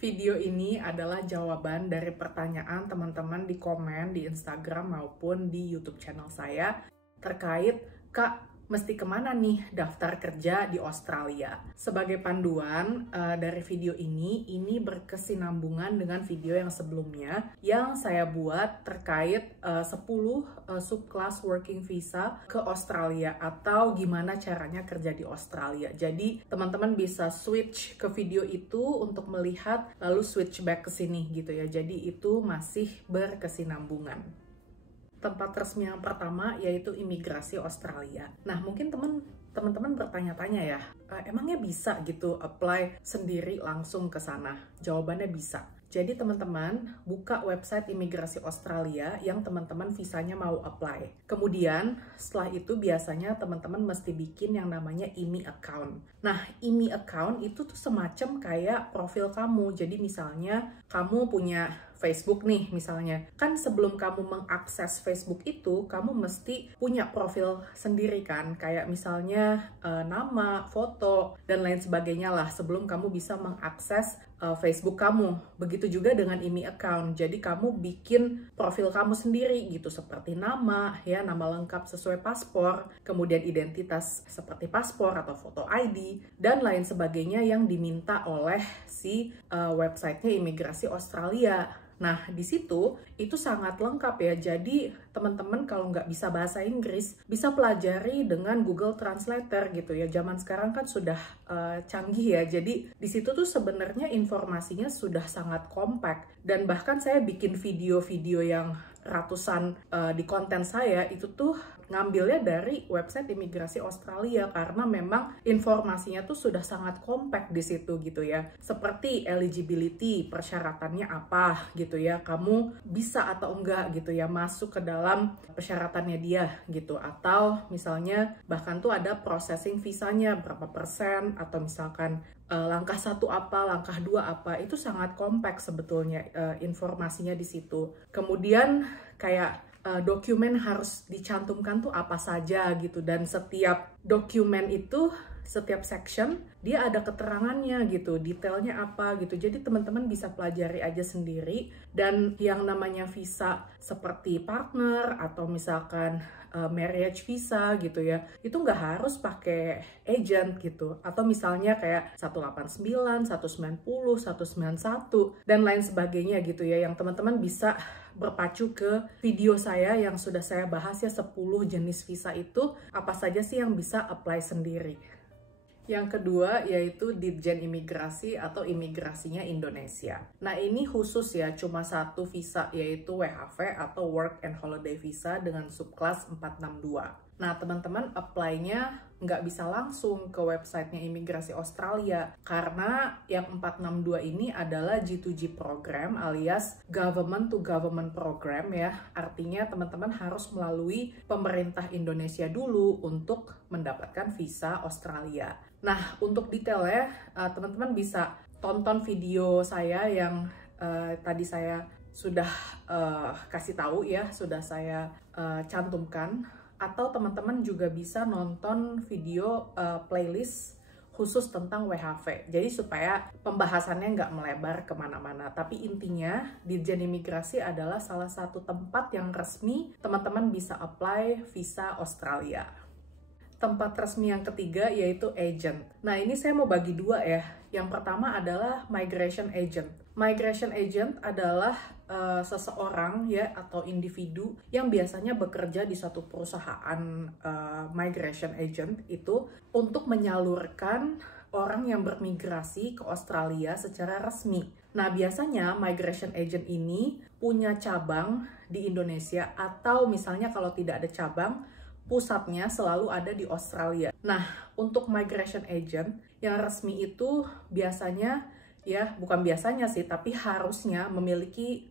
Video ini adalah jawaban dari pertanyaan teman-teman di komen di Instagram maupun di YouTube channel saya terkait, Kak, mesti kemana nih daftar kerja di Australia? Sebagai panduan dari video ini berkesinambungan dengan video yang sebelumnya yang saya buat terkait 10 subclass working visa ke Australia atau gimana caranya kerja di Australia. Jadi teman-teman bisa switch ke video itu untuk melihat lalu switch back ke sini gitu ya. Jadi itu masih berkesinambungan. Tempat resmi yang pertama yaitu imigrasi Australia. Nah, mungkin teman-teman bertanya-tanya ya, emangnya bisa gitu apply sendiri langsung ke sana? Jawabannya bisa. Jadi teman-teman buka website imigrasi Australia yang teman-teman visanya mau apply. Kemudian setelah itu biasanya teman-teman mesti bikin yang namanya IMI account. Nah, IMI account itu tuh semacam kayak profil kamu. Jadi misalnya kamu punya Facebook nih misalnya. Kan sebelum kamu mengakses Facebook itu, kamu mesti punya profil sendiri kan. Kayak misalnya nama, foto, dan lain sebagainya lah sebelum kamu bisa mengakses Facebook kamu. Begitu juga dengan IMI account. Jadi kamu bikin profil kamu sendiri gitu seperti nama, ya nama lengkap sesuai paspor, kemudian identitas seperti paspor atau foto ID dan lain sebagainya yang diminta oleh si websitenya imigrasi Australia. Nah, di situ itu sangat lengkap ya. Jadi, teman-teman kalau nggak bisa bahasa Inggris, bisa pelajari dengan Google Translator gitu ya. Zaman sekarang kan sudah canggih ya. Jadi, di situ tuh sebenarnya informasinya sudah sangat kompak. Dan bahkan saya bikin video-video yang ratusan di konten saya itu tuh ngambilnya dari website imigrasi Australia karena memang informasinya tuh sudah sangat kompak di situ gitu ya. Seperti eligibility, persyaratannya apa gitu ya. Kamu bisa atau enggak gitu ya masuk ke dalam persyaratannya dia gitu. Atau misalnya bahkan tuh ada processing visanya berapa persen atau misalkan langkah 1 apa, langkah 2 apa, itu sangat kompleks sebetulnya informasinya di situ. Kemudian kayak dokumen harus dicantumkan tuh apa saja gitu, dan setiap dokumen itu, setiap section, dia ada keterangannya gitu, detailnya apa gitu. Jadi teman-teman bisa pelajari aja sendiri, dan yang namanya visa seperti partner atau misalkan marriage visa gitu ya, itu nggak harus pakai agent gitu, atau misalnya kayak 189, 190, 191 dan lain sebagainya gitu ya, yang teman-teman bisa berpacu ke video saya yang sudah saya bahas ya, 10 jenis visa itu apa saja sih yang bisa apply sendiri. Yang kedua yaitu Ditjen Imigrasi atau imigrasinya Indonesia. Nah, ini khusus ya, cuma satu visa yaitu WHV atau Work and Holiday Visa dengan subclass 462. Nah, teman-teman apply-nya nggak bisa langsung ke websitenya imigrasi Australia karena yang 462 ini adalah G2G program alias government to government program ya. Artinya teman-teman harus melalui pemerintah Indonesia dulu untuk mendapatkan visa Australia. Nah, untuk detailnya teman-teman bisa tonton video saya yang tadi saya sudah kasih tahu ya, sudah saya cantumkan. Atau teman-teman juga bisa nonton video playlist khusus tentang WHV. Jadi supaya pembahasannya nggak melebar kemana-mana. Tapi intinya Ditjen Imigrasi adalah salah satu tempat yang resmi teman-teman bisa apply visa Australia. Tempat resmi yang ketiga yaitu agent. Nah, ini saya mau bagi dua ya. Yang pertama adalah migration agent. Migration agent adalah seseorang ya atau individu yang biasanya bekerja di suatu perusahaan migration agent itu untuk menyalurkan orang yang bermigrasi ke Australia secara resmi. Nah, biasanya migration agent ini punya cabang di Indonesia atau misalnya kalau tidak ada cabang, pusatnya selalu ada di Australia. Nah, untuk migration agent yang resmi itu biasanya ya, bukan biasanya sih, tapi harusnya memiliki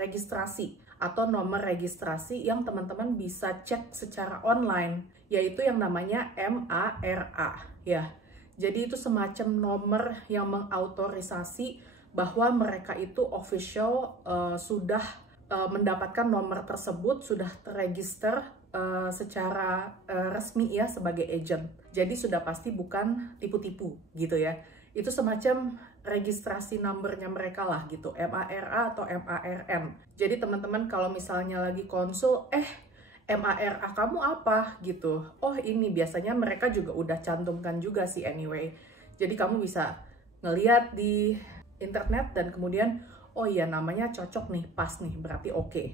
registrasi atau nomor registrasi yang teman-teman bisa cek secara online, yaitu yang namanya MARA ya. Jadi itu semacam nomor yang mengautorisasi bahwa mereka itu official sudah mendapatkan nomor tersebut, sudah terregister secara resmi ya sebagai agent. Jadi sudah pasti bukan tipu-tipu gitu ya. itu semacam registrasi numbernya mereka lah gitu, MARA atau MARN. Jadi teman-teman kalau misalnya lagi konsul, MARA kamu apa gitu, oh ini biasanya mereka juga udah cantumkan juga sih anyway. Jadi kamu bisa ngeliat di internet dan kemudian, oh iya namanya cocok nih, pas nih, berarti oke.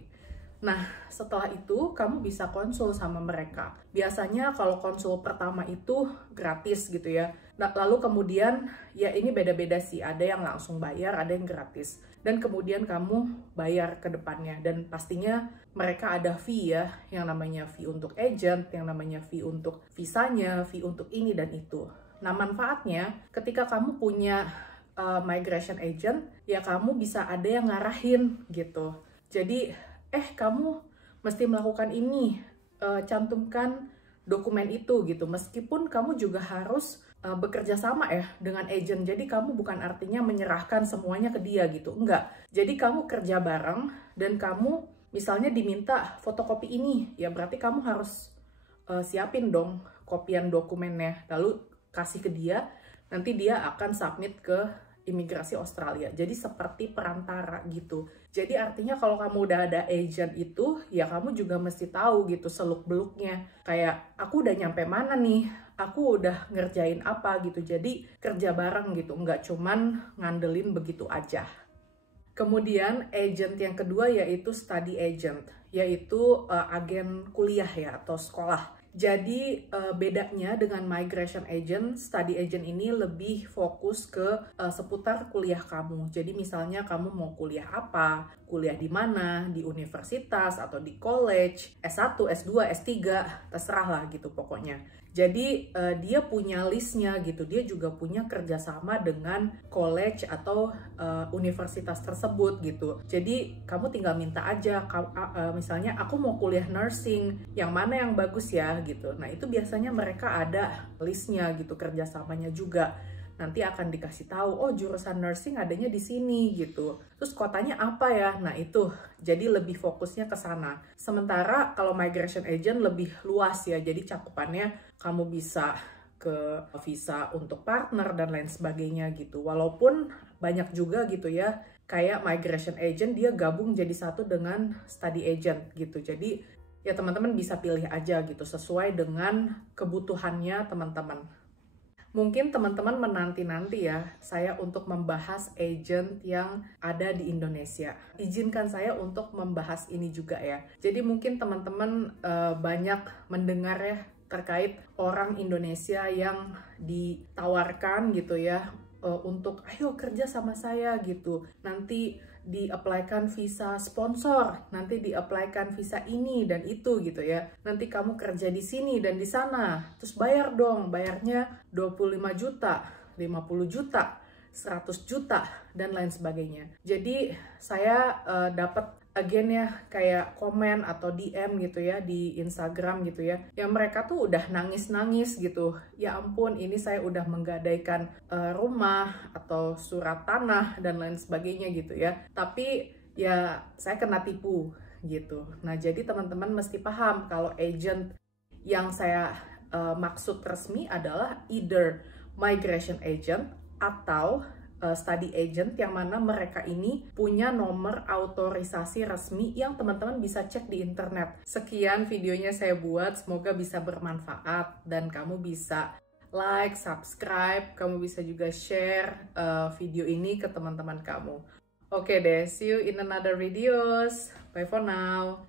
Nah, setelah itu kamu bisa konsul sama mereka. Biasanya kalau konsul pertama itu gratis gitu ya. Nah, lalu kemudian ya ini beda-beda sih. Ada yang langsung bayar, ada yang gratis. Dan kemudian kamu bayar ke depannya. Dan pastinya mereka ada fee ya. Yang namanya fee untuk agent, yang namanya fee untuk visanya, fee untuk ini dan itu. Nah, manfaatnya ketika kamu punya migration agent, ya kamu bisa ada yang ngarahin gitu. Jadi kamu mesti melakukan ini, cantumkan dokumen itu gitu. Meskipun kamu juga harus bekerja sama ya dengan agent. Jadi kamu bukan artinya menyerahkan semuanya ke dia gitu, enggak. Jadi kamu kerja bareng dan kamu misalnya diminta fotokopi ini, ya berarti kamu harus siapin dong kopian dokumennya, lalu kasih ke dia, nanti dia akan submit ke imigrasi Australia. Jadi seperti perantara gitu. Jadi artinya kalau kamu udah ada agent itu, ya kamu juga mesti tahu gitu seluk-beluknya. Kayak aku udah nyampe mana nih, aku udah ngerjain apa gitu. Jadi kerja bareng gitu, nggak cuman ngandelin begitu aja. Kemudian agent yang kedua yaitu study agent, yaitu agen kuliah ya atau sekolah. Jadi bedanya dengan migration agent, study agent ini lebih fokus ke seputar kuliah kamu. Jadi misalnya kamu mau kuliah apa, kuliah di mana, di universitas atau di college, S1, S2, S3, terserah lah gitu pokoknya. Jadi dia punya listnya gitu, dia juga punya kerjasama dengan college atau universitas tersebut gitu. Jadi kamu tinggal minta aja, misalnya aku mau kuliah nursing, yang mana yang bagus ya gitu. Nah itu biasanya mereka ada listnya gitu, kerjasamanya juga. Nanti akan dikasih tahu, oh jurusan nursing adanya di sini gitu. Terus kotanya apa ya? Nah itu, jadi lebih fokusnya ke sana. Sementara kalau migration agent lebih luas ya, jadi cakupannya kamu bisa ke visa untuk partner dan lain sebagainya gitu. Walaupun banyak juga gitu ya, kayak migration agent dia gabung jadi satu dengan study agent gitu. Jadi ya teman-teman bisa pilih aja gitu, sesuai dengan kebutuhannya teman-teman. Mungkin teman-teman menanti-nanti ya, saya untuk membahas agent yang ada di Indonesia. Izinkan saya untuk membahas ini juga ya. Jadi mungkin teman-teman banyak mendengar ya terkait orang Indonesia yang ditawarkan gitu ya, untuk ayo kerja sama saya gitu. Nanti di-apply-kan visa sponsor, nanti di-apply-kan visa ini dan itu gitu ya. Nanti kamu kerja di sini dan di sana, terus bayar dong, bayarnya 25 juta, 50 juta, 100 juta, dan lain sebagainya. Jadi saya dapat again ya kayak komen atau DM gitu ya di Instagram gitu ya, yang mereka tuh udah nangis-nangis gitu, ya ampun ini saya udah menggadaikan rumah atau surat tanah dan lain sebagainya gitu ya, tapi ya saya kena tipu gitu. Nah jadi teman-teman mesti paham kalau agent yang saya maksud resmi adalah either migration agent atau study agent, yang mana mereka ini punya nomor autorisasi resmi yang teman-teman bisa cek di internet. Sekian videonya saya buat, semoga bisa bermanfaat dan kamu bisa like, subscribe, kamu bisa juga share video ini ke teman-teman kamu. Oke deh, see you in another videos. Bye for now.